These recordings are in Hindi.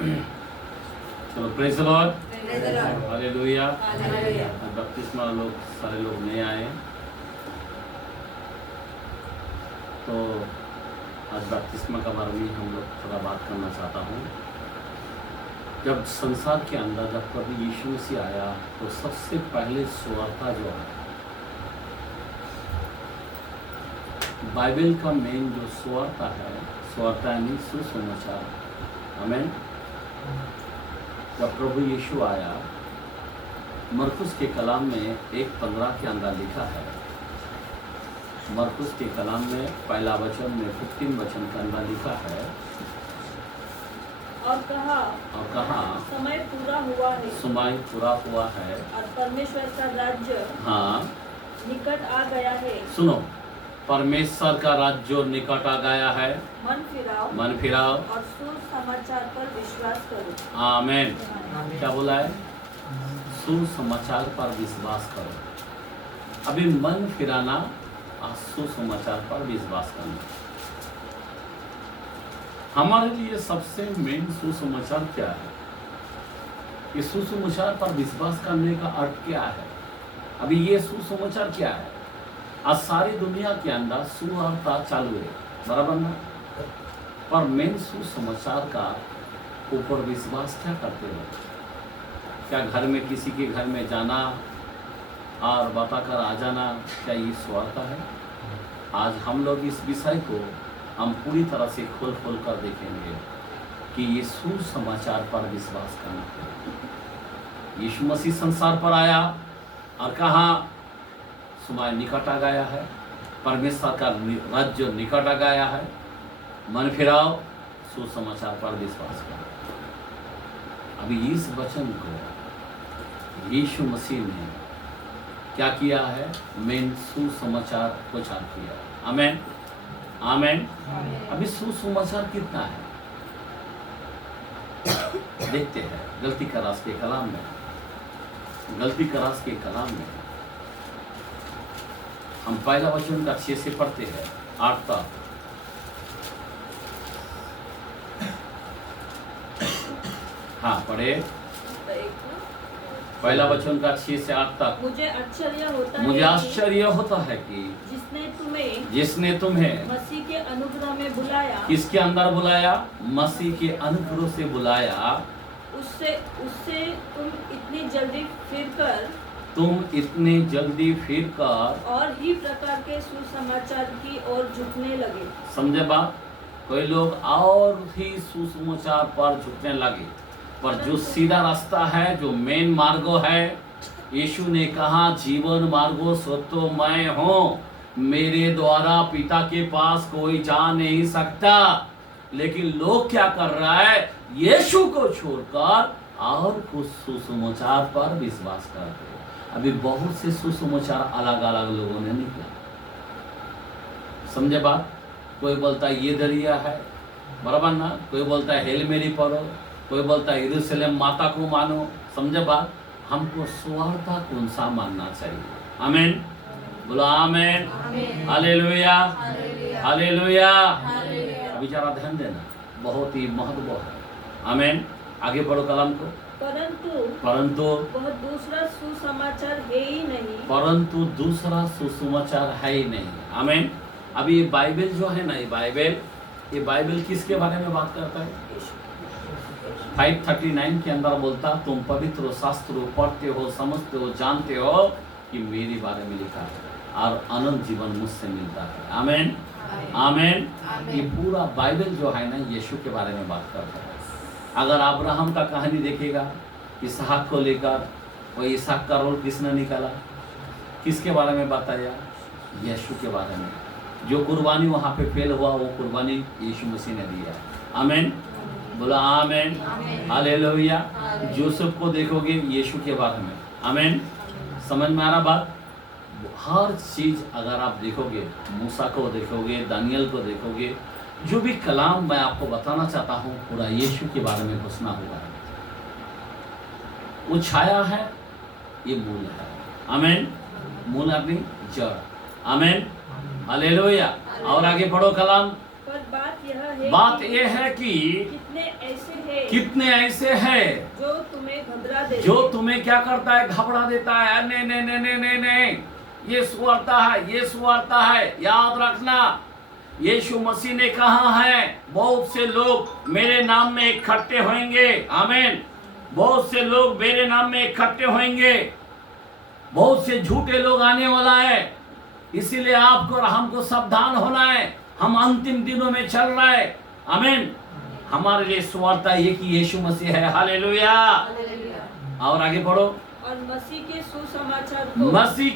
चलो प्रेज द लॉर्ड, हालेलुया। बपतिस्मा लोग सारे लोग नए आए, तो आज बपतिस्मा के बारे में हम लोग थोड़ा बात करना चाहता हूँ। जब संसार के अंदर जब प्रभु यीशु मसीह आया तो सबसे पहले सुवार्ता जो है, बाइबल का मेन जो सुवार्ता है, सुवार्ता यानी सुसमाचार, आमीन। जब प्रभु यीशु आया, मरकुस के कलाम में 1:15 के अंदर लिखा है, मरकुस के कलाम में पहला वचन में 15 वचन के अंदर लिखा है, और कहा समय पूरा हुआ है, समय पूरा हुआ है और परमेश्वर का राज्य हाँ निकट आ गया है। सुनो, परमेश्वर का राज्य निकट आ गया है, मन फिराओ और सुसमाचार पर विश्वास करो। आमीन। क्या बोला है? सुसमाचार पर विश्वास करो। अभी मन फिराना और सुसमाचार पर विश्वास करना हमारे लिए सबसे मेन सुसमाचार क्या है? ये सुसमाचार पर विश्वास करने का अर्थ क्या है? अभी ये सुसमाचार क्या है? आज सारी दुनिया के अंदर सुवार्ता चालू है, बराबर ना? पर मेन सुसमाचार का ऊपर विश्वास क्या करते हो? क्या घर में किसी के घर में जाना और बताकर आ जाना, क्या ये सुवार्ता है? आज हम लोग इस विषय को हम पूरी तरह से खोल कर देखेंगे कि ये सुसमाचार पर विश्वास करना है। यीशु मसीह संसार पर आया और कहा समय निकट आ गया है, परमेश्वर का राज्य निकट आ गया है, मन फिराओ, सुसमाचार पर विश्वास करो। अभी इस वचन को यीशु मसीह ने क्या किया है? मेन सुसमाचार प्रचार किया। आमीन, आमीन। अभी सुसमाचार कितना है देखते हैं। गलती का रास के कलाम में, गलती का रास के कलाम में हम पहला वचन का 6 से पढ़ते हैं 8 तक। हाँ पढ़े, पहला वचन का 6 से 8 तक। मुझे आश्चर्य होता है कि जिसने तुम्हें मसीह के अनुग्रह में बुलाया, किसके अंदर बुलाया? मसीह के अनुग्रह से बुलाया। उससे तुम इतनी जल्दी फिरकर और ही प्रकार के सुसमाचार की ओर झुकने लगे। समझे बात? कोई लोग और ही सुसमाचार पर झुकने लगे, पर जो सीधा रास्ता है, जो मेन मार्गो है, यीशु ने कहा जीवन मार्गो सत्य मैं हूँ, मेरे द्वारा पिता के पास कोई जा नहीं सकता। लेकिन लोग क्या कर रहा है? यीशु को छोड़कर और कुछ सुसमाचार पर विश्वास करते हैं। अभी बहुत से सुसमाचार अलग अलग लोगों ने निकला, समझे बात? कोई बोलता है ये दरिया है, बराबर ना? कोई बोलता है हेल मेरी पढ़ो, कोई बोलता है यरूशलेम माता को मानो। समझे बात? हमको सुवार्ता कौन सा मानना चाहिए? आमीन, बोलो आमीन, हालेलुया, हालेलुया। अभी जरा ध्यान देना, बहुत ही महत्व है। आमीन। आगे पढ़ो कलाम को। परंतु बहुत दूसरा सुसमाचार है ही नहीं, परंतु दूसरा सुसमाचार है ही नहीं। आमीन। अभी ये बाइबल जो है ना, ये बाइबल किसके बारे में बात करता है? 5:39 के अंदर बोलता, तुम पवित्र शास्त्र पढ़ते हो, समझते हो, जानते हो कि मेरे बारे में लिखा है और अनंत जीवन मुझसे मिलता है। आमीन, आमीन। ये पूरा बाइबल जो है ना, यीशु के बारे में बात करता है। अगर अब्राहम का कहानी देखेगा, इसहाक को लेकर, वो इसहाक का रोल किसने निकाला? किसके बारे में बताया? यीशु के बारे में। जो कुर्बानी वहाँ पे फेल हुआ, वो कुर्बानी यीशु मसीह ने दिया। आमीन, बोला आमीन, हालेलुया। यूसुफ को देखोगे, यीशु के बारे में। आमीन, समझ में आ रहा बात? हर चीज अगर आप देखोगे, मूसा को देखोगे, दानियल को देखोगे, जो भी कलाम मैं आपको बताना चाहता हूँ, पूरा यीशु के बारे में घोषणा हुआ है। वो छाया है, ये मूल है। आमीन, मूल अपनी जड़। आमीन, हालेलुया। और आगे पढ़ो कलाम। पर बात बात यह है कि कितने ऐसे हैं जो तुम्हें घबरा दे, जो तुम्हें क्या करता है, घबरा देता है। नहीं नहीं नहीं नहीं नहीं नहीं, ये सुवार्ता है, ये सुवार्ता है। याद रखना, यीशु मसीह ने कहा है, बहुत से लोग मेरे नाम में इकट्ठे होंगे। आमीन। बहुत से लोग मेरे नाम में इकट्ठे होंगे, बहुत से झूठे लोग आने वाला है। इसीलिए आपको और हमको सावधान होना है। हम अंतिम दिनों में चल रहा है। आमीन। हमारे लिए सुवार्ता ये कि यीशु मसीह है। हालेलुया। और आगे बढ़ो। और मसीह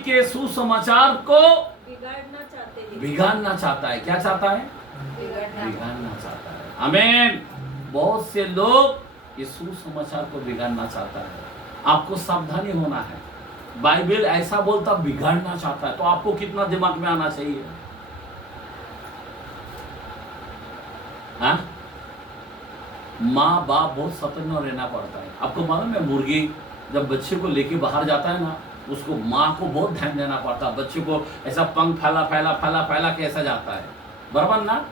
के सुसमाचार को बिगाड़ना चाहता है। क्या चाहता है? बिगाड़ना चाहता है। आमीन। बहुत से लोग ये सुसमाचार को बिगाड़ना चाहता है। आपको सावधानी होना है। बाइबल ऐसा बोलता बिगाड़ना चाहता है, तो आपको कितना दिमाग में आना चाहिए? हाँ? माँ बाप बहुत सतर्क रहना पड़ता है। आपको मालूम है, मुर्गी जब बच्चे को लेके बाहर जाता है ना, उसको माँ को बहुत ध्यान देना पड़ता है। बच्चे को ऐसा पंख फैला के ऐसा जाता है, बराबर ना?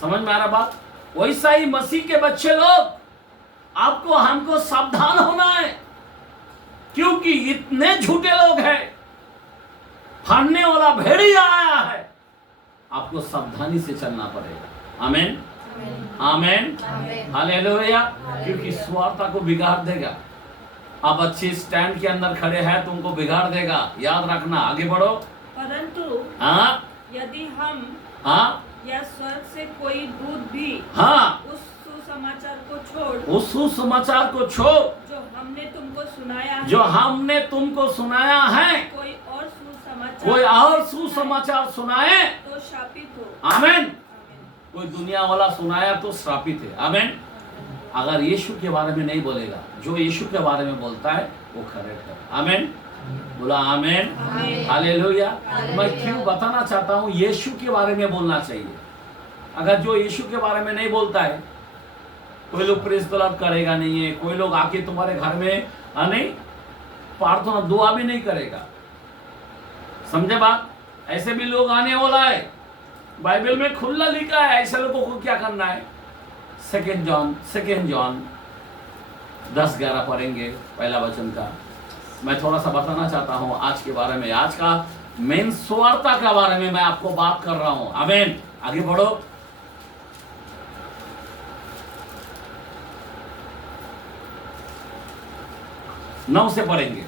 समझ में आ रहा बात? वैसा ही मसीह के बच्चे लोग, आपको हमको सावधान होना है, क्योंकि इतने झूठे लोग हैं। फाड़ने वाला भेड़िया आया है। आपको सावधानी से चलना पड़ेगा। आमीन। आमीन। हालेलुया। क्योंकि सुवार्ता को बिगाड़ देगा। आप अच्छी स्टैंड के अंदर खड़े हैं, तुमको बिगाड़ देगा। याद रखना। आगे बढ़ो। परंतु हाँ, यदि हम हाँ, या स्वर्ग से कोई दूत भी हाँ, उस सुसमाचार को छोड़ जो हमने तुमको सुनाया है, कोई और सुसमाचार सुनाए तो शापित हो। आमीन। कोई दुनिया वाला सुनाया तो श्रापित है। आमीन। अगर यीशु के बारे में नहीं बोलेगा, जो यीशु के बारे में बोलता है वो करेक्ट है। आमीन। बोला आमीन। हालेलुया। मैं क्यों बताना चाहता हूँ, यीशु के बारे में बोलना चाहिए। अगर जो यीशु के बारे में नहीं बोलता है, कोई लोग प्रेज द लॉर्ड करेगा नहीं है, कोई लोग आके तुम्हारे घर में नहीं प्रार्थना दुआ भी नहीं करेगा। समझे बात? ऐसे भी लोग आने वाला है। बाइबल में खुला लिखा है ऐसे लोगों को क्या करना है। सेकेंड जॉन 10:11 पढ़ेंगे, पहला वचन का। मैं थोड़ा सा बताना चाहता हूं आज के बारे में। आज का मेन सुवार्ता के बारे में मैं आपको बात कर रहा हूं। आमीन। आगे बढ़ो। नौ से पढ़ेंगे।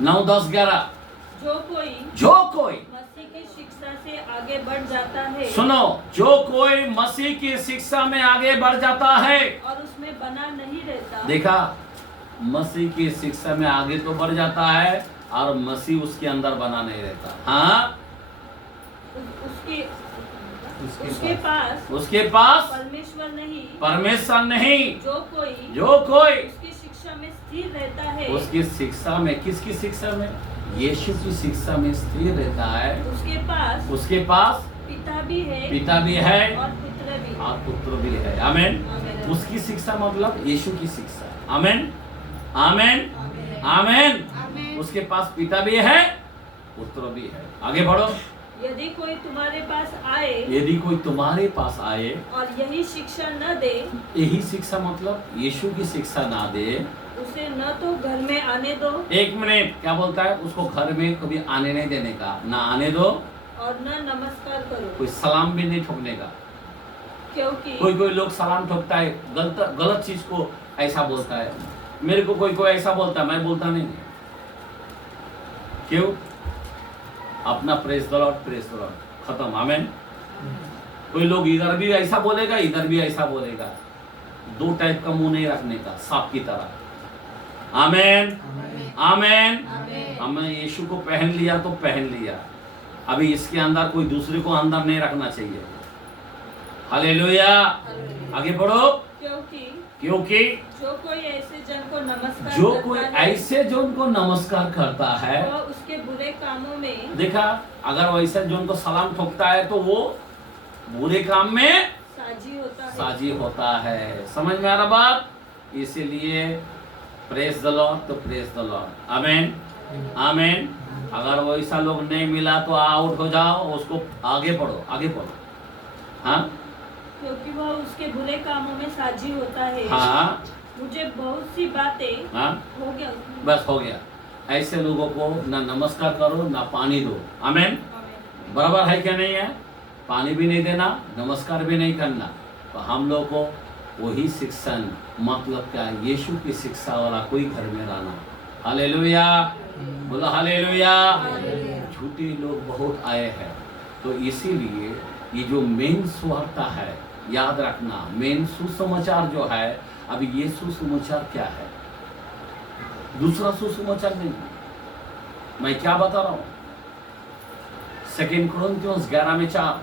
9, 10, 11। जो कोई मसीह की शिक्षा से आगे बढ़ जाता है, सुनो, जो कोई मसीह की शिक्षा में आगे बढ़ जाता है और उसमें बना नहीं रहता। देखा, मसीह की शिक्षा में आगे तो बढ़ जाता है और मसीह उसके अंदर बना नहीं रहता। हाँ, उसके पास परमेश्वर नहीं। जो कोई उसकी शिक्षा में स्थिर रहता है, उसकी शिक्षा में, किसकी शिक्षा में? यीशु की शिक्षा में स्थिर रहता है। उसके पास पिता भी है और पुत्र भी है। आमीन। उसकी शिक्षा मतलब यीशु की शिक्षा। आमीन। आमीन। आमीन। उसके पास पिता भी है, पुत्र भी है। आगे बढ़ो। यदि कोई तुम्हारे पास आए और यही शिक्षा न दे, यही शिक्षा मतलब यीशु की शिक्षा ना दे, उसे न तो घर में आने दो। एक मिनट, क्या बोलता है? उसको घर में कभी आने नहीं देने का, ना आने दो और न नमस्कार करो। कोई सलाम भी नहीं ठोकने का। क्योंकि कोई लोग सलाम ठोकता है, गलत चीज को ऐसा बोलता है। मेरे को कोई ऐसा बोलता है, मैं बोलता नहीं। क्यों? अपना प्रेज द लॉर्ड खत्म। आमीन। कोई लोग इधर भी ऐसा बोलेगा, इधर भी ऐसा बोलेगा। दो टाइप का मुंह नहीं रखने का, सांप की तरह। आमीन। आमीन। हमने यीशु को पहन लिया तो पहन लिया। अभी इसके अंदर कोई दूसरे को अंदर नहीं रखना चाहिए। हालेलुया। आगे बढ़ो। क्योंकि जो कोई ऐसे जन को नमस्कार करता है, वो उसके बुरे कामों में, देखा, अगर वैसे जन को सलाम ठोकता है तो वो बुरे काम में साजी होता है। समझ में आ रहा बात? इसीलिए प्रेज द लॉर्ड तो प्रेज द लॉर्ड। आमीन। आमीन। अगर वैसा लोग नहीं मिला तो आउट हो जाओ, उसको आगे पढ़ो, आगे पढ़ो। हाँ, क्योंकि वह उसके बुरे कामों में साझी होता है। हाँ, मुझे बहुत सी बातें हाँ, हो गया। बस हो गया। ऐसे लोगों को ना नमस्कार करो ना पानी दो। आमीन। बराबर है क्या नहीं है? पानी भी नहीं देना, नमस्कार भी नहीं करना। तो हम लोग को वही शिक्षण, मतलब क्या, यीशु की शिक्षा वाला कोई घर में रहना। हालेलुया, बोला हालेलुया। झूठे लोग बहुत आए हैं, तो इसीलिए ये जो मेन सुवार्ता है, याद रखना, मेन सुसमाचार जो है, अभी ये सुसमाचार क्या है? दूसरा सुसमाचार नहीं। मैं क्या बता रहा हूं? 2 कुरिन्थियों 11:4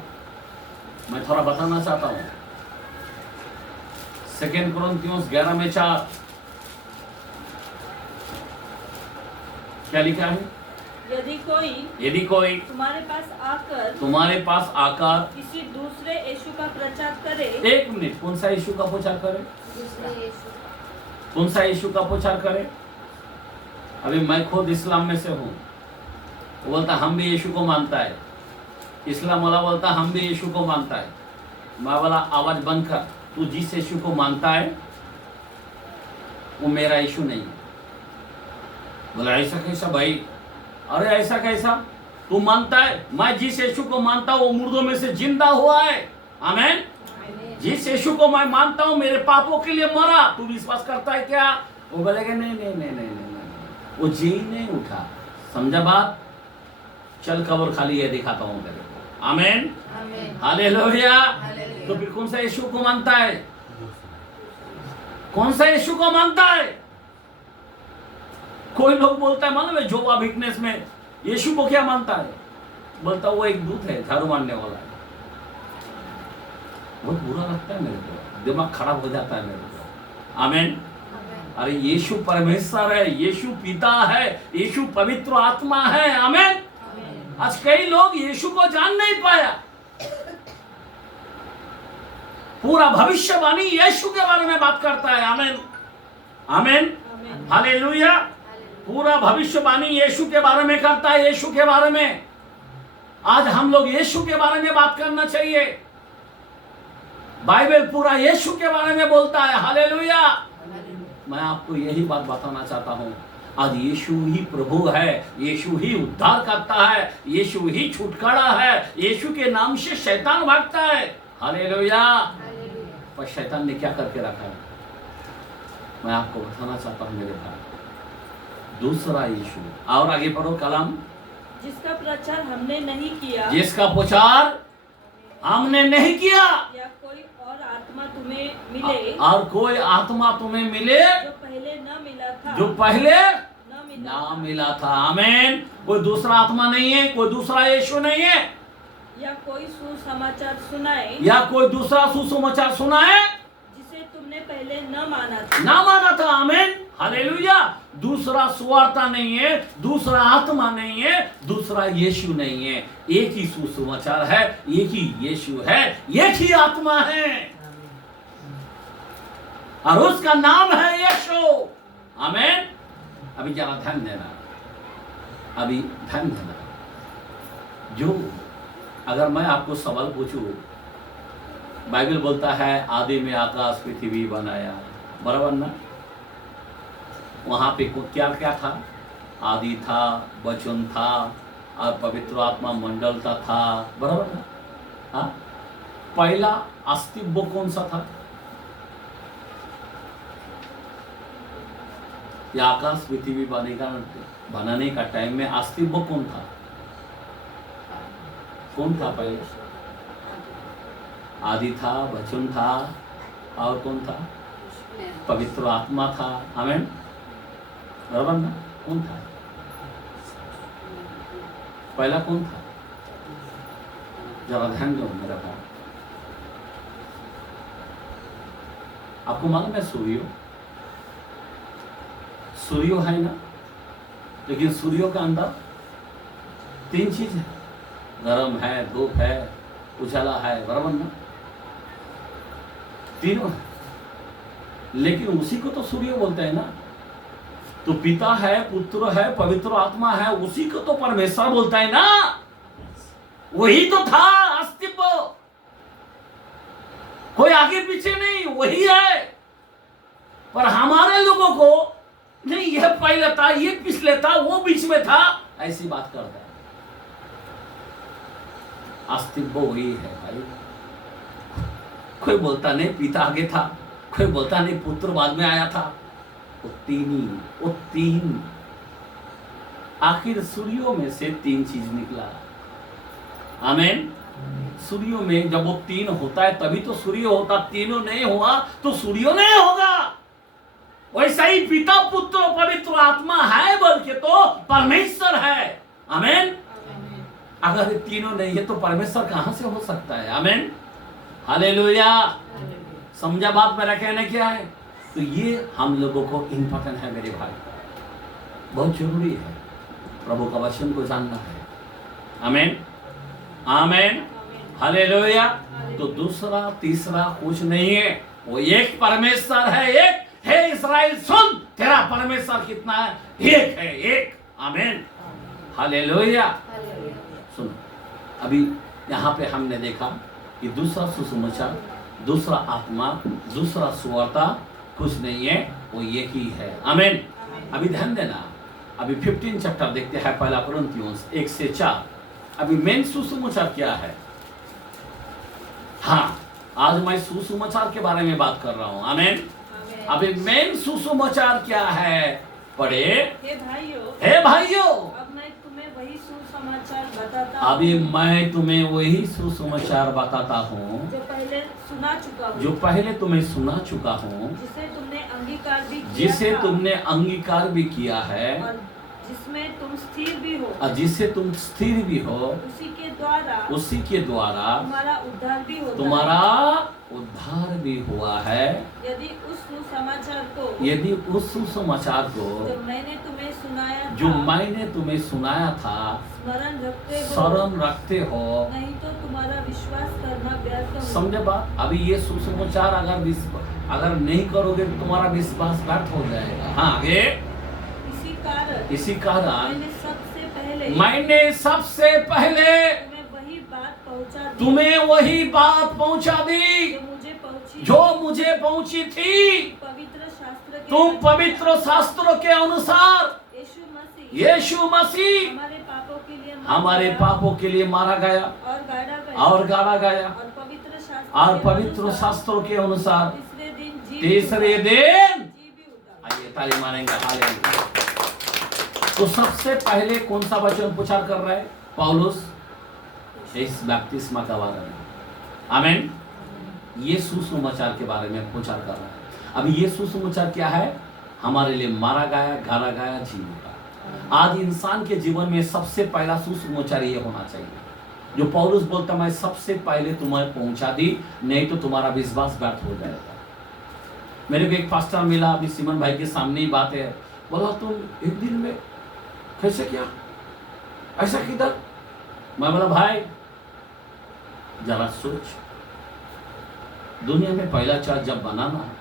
मैं थोड़ा बताना चाहता हूं। 2 कुरिन्थियों 11:4 क्या लिखा है? यदि कोई तुम्हारे पास आकर किसी दूसरे यीशु का प्रचार करे। एक मिनट, कौन सा यीशु का प्रचार करे? कौन सा यीशु का प्रचार करे? अभी मैं खुद इस्लाम में से हूँ। वो बोलता हम भी यीशु को मानता है। इस्लाम वाला बोलता हम भी यीशु को मानता है। मैं बोला आवाज बंद कर, तू जिस यीशु को मानता है वो मेरा यीशु नहीं है। बोला ऐसा कैसा भाई? अरे ऐसा कैसा? तू मानता है, मैं जिस यीशु को मानता हूँ वो मुर्दों में से जिंदा हुआ है। आमीन। जिस यीशु को मैं मानता हूँ मेरे पापों के लिए मरा, तू विश्वास करता है क्या? वो बोलेगा नहीं नहीं नहीं नहीं नहीं, वो जी नहीं उठा। समझा बात? चल कब्र खाली है, दिखाता हूँ तेरे को। आमीन, हालेलुया। तो फिर कौन सा यीशु को मानता है? कौन सा यीशु को मानता है? कोई लोग बोलता है, मालूम है, जोवा विटनेस में यीशु को क्या मानता है? बोलता वो एक दूत है, झाड़ू मारने वाला है। बहुत बुरा लगता है मेरे को, दिमाग खराब हो जाता है मेरे को। आमीन। अरे यीशु परमेश्वर है, यीशु पिता है, यीशु पवित्र आत्मा है। आमीन। आज कई लोग यीशु को जान नहीं पाया। पूरा भविष्यवाणी यीशु के बारे में बात करता है। आमीन, आमीन, हालेलुया। पूरा भविष्यवाणी यीशु के बारे में करता है, यीशु के बारे में। आज हम लोग यीशु के बारे में बात करना चाहिए। बाइबल पूरा यीशु के बारे में बोलता है। हालेलुया। मैं आपको यही बात बताना चाहता हूं, आज यीशु ही प्रभु है, यीशु ही उद्धार करता है, यीशु ही छुटकारा है, यीशु के नाम से शैतान भागता है। हालेलुया। पर शैतान ने क्या करके रखा है? मैं आपको बताना चाहता हूं मेरे भाई, दूसरा यीशु। और आगे पढ़ो कलाम। जिसका प्रचार हमने नहीं किया, जिसका प्रचार हमने नहीं किया, या कोई और आत्मा तुम्हें मिले, और कोई आत्मा तुम्हें मिले जो पहले न मिला था, जो पहले न ना मिला था। आमीन। कोई दूसरा आत्मा नहीं है, कोई दूसरा यीशु नहीं है, या कोई सुसमाचार सुनाए, या कोई दूसरा सुसमाचार सुनाए जिसे तुमने पहले न माना था। ना माना था। आमीन, हालेलुया। दूसरा सुवार्ता नहीं है, दूसरा आत्मा नहीं है, दूसरा यीशु नहीं है। एक ही सुसमाचार है, एक ही यीशु है, एक ही आत्मा है, और उसका नाम है यीशु। आमीन। अभी जरा ध्यान देना, अभी ध्यान देना। जो अगर मैं आपको सवाल पूछूं, बाइबल बोलता है आदि में आकाश पृथ्वी बनाया, बराबर ना? वहां पे क्या क्या था? आदि था, वचन था, और पवित्र आत्मा मंडलता था, बराबर ना? हाँ, पहला अस्तित्व कौन सा था? या आकाश पृथ्वी बनाने का टाइम में अस्तित्व कौन था? कौन था पहले? आदि था, वचन था, और कौन था? पवित्र आत्मा था। आमीन, बराबर ना? कौन था पहला? कौन था? जरा ध्यान दो मेरा भाई। आपको मालूम है सूर्य है ना, लेकिन सूर्य का अंदर 3 चीज है, गर्म है, धूप है, उजाला है, बराबर ना? तीनों है, लेकिन उसी को तो सूर्य बोलते हैं ना। तो पिता है, पुत्र है, पवित्र आत्मा है, उसी को तो परमेश्वर बोलता है ना। वही तो था अस्तित्व, कोई आगे पीछे नहीं, वही है। पर हमारे लोगों को नहीं, यह पहले था, ये पिछले था, वो बीच में था, ऐसी बात करता है। अस्तित्व वही है भाई। कोई बोलता नहीं पिता आगे था, कोई बोलता नहीं पुत्र बाद में आया था। वो तीन आखिर सूर्यों में से तीन चीज निकला। आमीन। सूर्यों में जब वो तीन होता है तभी तो सूर्य होता, तीनों नहीं हुआ तो सूर्य नहीं होगा। वैसा ही पिता, पुत्र, पवित्र आत्मा है बोल के तो परमेश्वर है। आमीन। अगर ये तीनों नहीं है तो परमेश्वर कहां से हो सकता है? आमीन, हालेलुया। समझा बात मेरा कहना क्या है? तो ये हम लोगों को इंपॉर्टेंट है मेरे भाई, बहुत जरूरी है। प्रभु का वचन को जानना है। आमीन, आमीन, हालेलुया। तो दूसरा तीसरा कुछ नहीं है, वो एक परमेश्वर है। एक है इस्राएल, सुन तेरा परमेश्वर कितना है, एक है, एक। आमीन, हालेलुया। सुनो, अभी यहाँ पे हमने देखा कि दूसरा सुसमाचार, दूसरा आत्मा, दूसरा सुवार्ता कुछ नहीं है, वो एक ही है। आमीन। अभी ध्यान देना, अभी 15 चैप्टर देखते हैं, पहला कुरिन्थियों 1 से 4। अभी मेन सुसमाचार क्या है? हाँ, आज मैं सुसमाचार के बारे में बात कर रहा हूँ। आमीन। अभी मेन सुसमाचार क्या है? पढ़े। हे भाइयों, अब मैं तुम्हें वही सुसमाचार बताता हूँ, अभी मैं तुम्हें वही सुसमाचार बताता हूँ जो पहले सुना चुका हूँ, जो पहले तुम्हें सुना चुका हूँ, जिसे तुमने अंगीकार भी किया जिसे था, तुमने अंगीकार भी किया है, और जिसमें तुम स्थिर भी हो, और जिससे तुम स्थिर भी हो, उसी के द्वारा तुम्हारा उद्धार भी होता तुम्हारा है। उद्धार भी हुआ है। यदि उस सुसमाचार को जो मैंने तुम्हें सुनाया था स्मरण रखते हो, नहीं तो तुम्हारा विश्वास करना व्यर्थ होगा। समझे बात? अभी ये सुसमाचार अगर नहीं करोगे तो तुम्हारा विश्वास व्यर्थ हो जाएगा। हाँ, आगे। इसी कारण मैंने सबसे पहले तुम्हें वही बात पहुंचा दी जो मुझे पहुंची थी। तुम पवित्र शास्त्रों के अनुसार यीशु मसीह हमारे पापों के लिए मारा गया और गाड़ा गया, और पवित्र शास्त्रों के अनुसार तीसरे दिन आइए ताली मारेंगे। हालेलुया। तो सबसे पहले कौन सा वचन प्रचार कर रहा है पौलुस? इस बपतिस्मा का बारे में। आमीन। ये सुसमाचार के बारे में प्रचार कर रहा है। अभी ये सुसमाचार क्या है? हमारे लिए मारा गया, गाड़ा गया, जीविका। आज इंसान के जीवन में सबसे पहला सुसमाचार ये होना चाहिए, जो पौलुस बोलता मैं सबसे पहले तुम्हें पहुंचा दी, नहीं तो तुम्हारा विश्वास व्यर्थ हो जाएगा। मेरे को एक पास्टर मिला, अभी सिमन भाई के सामने ही बात है, बोला तुम एक दिन में कैसे किया, ऐसा किधर? मैं बोला भाई जरा सोच, दुनिया में पहला चार्ज जब बनाना है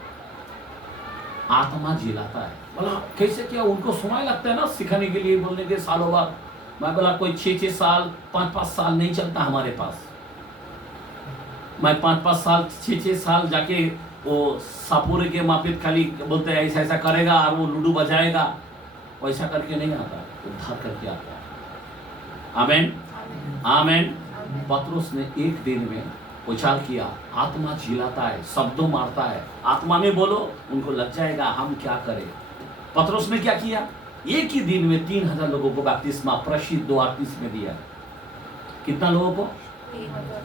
आत्मा जिलाता है। बोला कैसे किया? उनको समय लगता है ना सिखाने के लिए, बोलने के सालों बाद। मैं बोला कोई 6-6 साल 5-5 साल नहीं चलता हमारे पास। मैं 5-5 साल 6-6 साल जाके वो सापुरे के मापित खाली बोलते हैं ऐसा ऐसा करेगा और वो लूडो बजाएगा, वैसा करके नहीं आता, उद्धार करके आता है। आमीन, आमीन। पतरस ने एक दिन में प्रचार किया, आत्मा चिल्लाता है, शब्दों मारता है, आत्मा में बोलो, उनको लग जाएगा हम क्या करें। पतरस ने क्या किया? एक ही दिन में 3000 लोगों को बपतिस्मा प्रसिद्ध 2:38 में दिया। कितना लोगों को?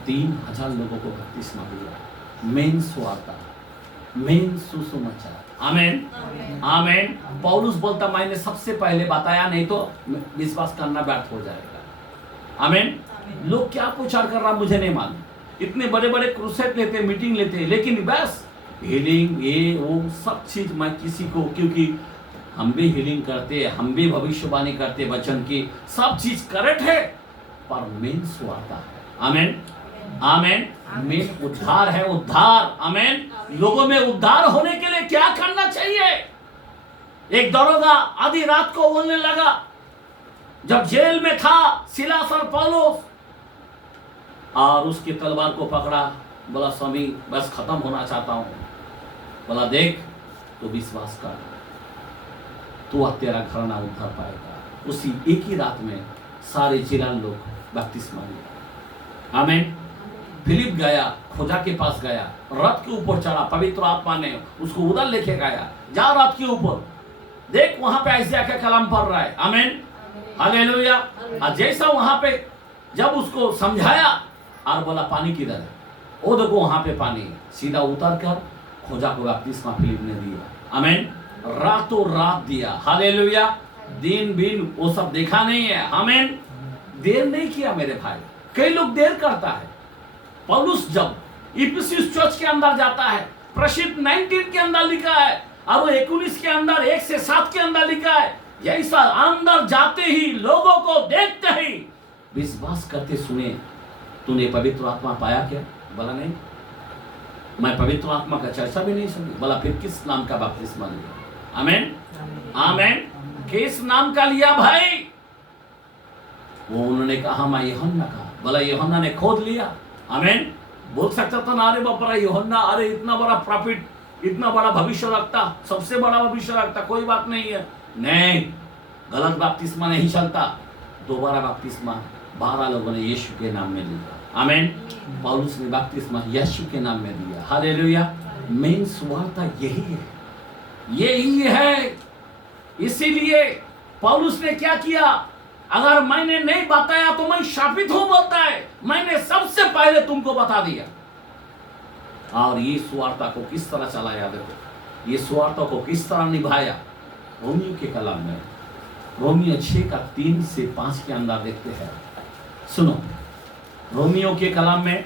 3000 लोगों को बपतिस्मा दिया। मेन सुवार्ता, मेन सुसमाचार। आमीन, आमीन। पौलुस बोलता मैंने सबसे पहले बताया, नहीं तो विश्वास करना व्यर्थ हो जाएगा। आमीन। लोग क्या प्रचार कर रहा मुझे नहीं मालूम, इतने बड़े बड़े क्रूसेड लेते, मीटिंग लेते, लेकिन बस हीलिंग ये वो सब चीज मैं किसी को, क्योंकि हम भी हीलिंग करते, हम भी भविष्यवाणी करते वचन की, सब चीज करेक्ट है, पर मेन सुवार्ता है। आमीन, आमीन। मेन उद्धार है, उद्धार। आमीन। लोगों में उद्धार होने के लिए क्या करना चाहिए? एक दरोगा आधी रात को बोलने लगा, जब जेल में था सिलास और पौलुस, और उसकी तलवार को पकड़ा, बोला स्वामी बस खत्म होना चाहता हूं। बोला देख तो विश्वास कर, तो वह तेरा घराना उद्धार पाएगा। उसी एक ही रात में सारे जिलान लोग बपतिस्मा लिया। आमीन। फिलिप गया, खोजा के पास गया, रथ के ऊपर चढ़ा, पवित्र आत्मा ने उसको उधर लेके गया, जा रथ के ऊपर, देख वहां पे ऐसे आके कलाम पढ़ रहा है। आमीन, हालेलुया। और जैसा वहां पे जब उसको समझाया और बोला पानी किधर है, वो देखो वहां पे पानी है, सीधा उतर कर खोजा को बपतिस्मा फिलिप ने दिया। आमीन। रातों रात दिया। हालेलुया। दिन बिन वो सब देखा नहीं है। आमीन। देर नहीं किया मेरे भाई। कई लोग देर करता है। पौलुस जब इफिसुस चर्च के अंदर जाता है, प्रशिप 19 के अंदर लिखा है, और वो 19 के अंदर 1 से 7 के अंदर लिखा है, जैसा अंदर जाते ही लोगों को देखते ही विश्वास करते सुने, तूने पवित्र आत्मा पाया क्या? बोला नहीं, मैं पवित्र आत्मा का चर्चा भी नहीं सुनी। बोला फिर किस नाम का बपतिस्मा लिया? आमीन, आमीन। किस नाम का लिया भाई? वो उन्होंने कहा मैं यूहन्ना का। बोला यूहन्ना ने खोद लिया। आमीन। बोल सकता था ना, अरे बापरा यूहन्ना, अरे इतना बड़ा प्रॉफिट, इतना बड़ा भविष्य रखता, सबसे बड़ा भविष्य रखता, कोई बात नहीं है। नहीं, गलत बपतिस्मा नहीं चलता। दोबारा बपतिस्मा 12 लोगों ने यीशु के नाम में लिया। आमीन। पौलुस ने बपतिस्मा यीशु के नाम में दिया। हालेलुया। मेन सुवार्ता यही है, यही है। इसीलिए पौलुस ने क्या किया? अगर मैंने नहीं बताया तो मैं शापित हूं बोलता है। मैंने सबसे पहले तुमको बता दिया। और ये सुवार्ता को किस तरह चलाया, देखो ये सुवार्ता को किस तरह निभाया। रोमियो के कलाम में, रोमियो 6 का 3 से 5 के अंदर देखते हैं। सुनो, रोमियो के कलाम में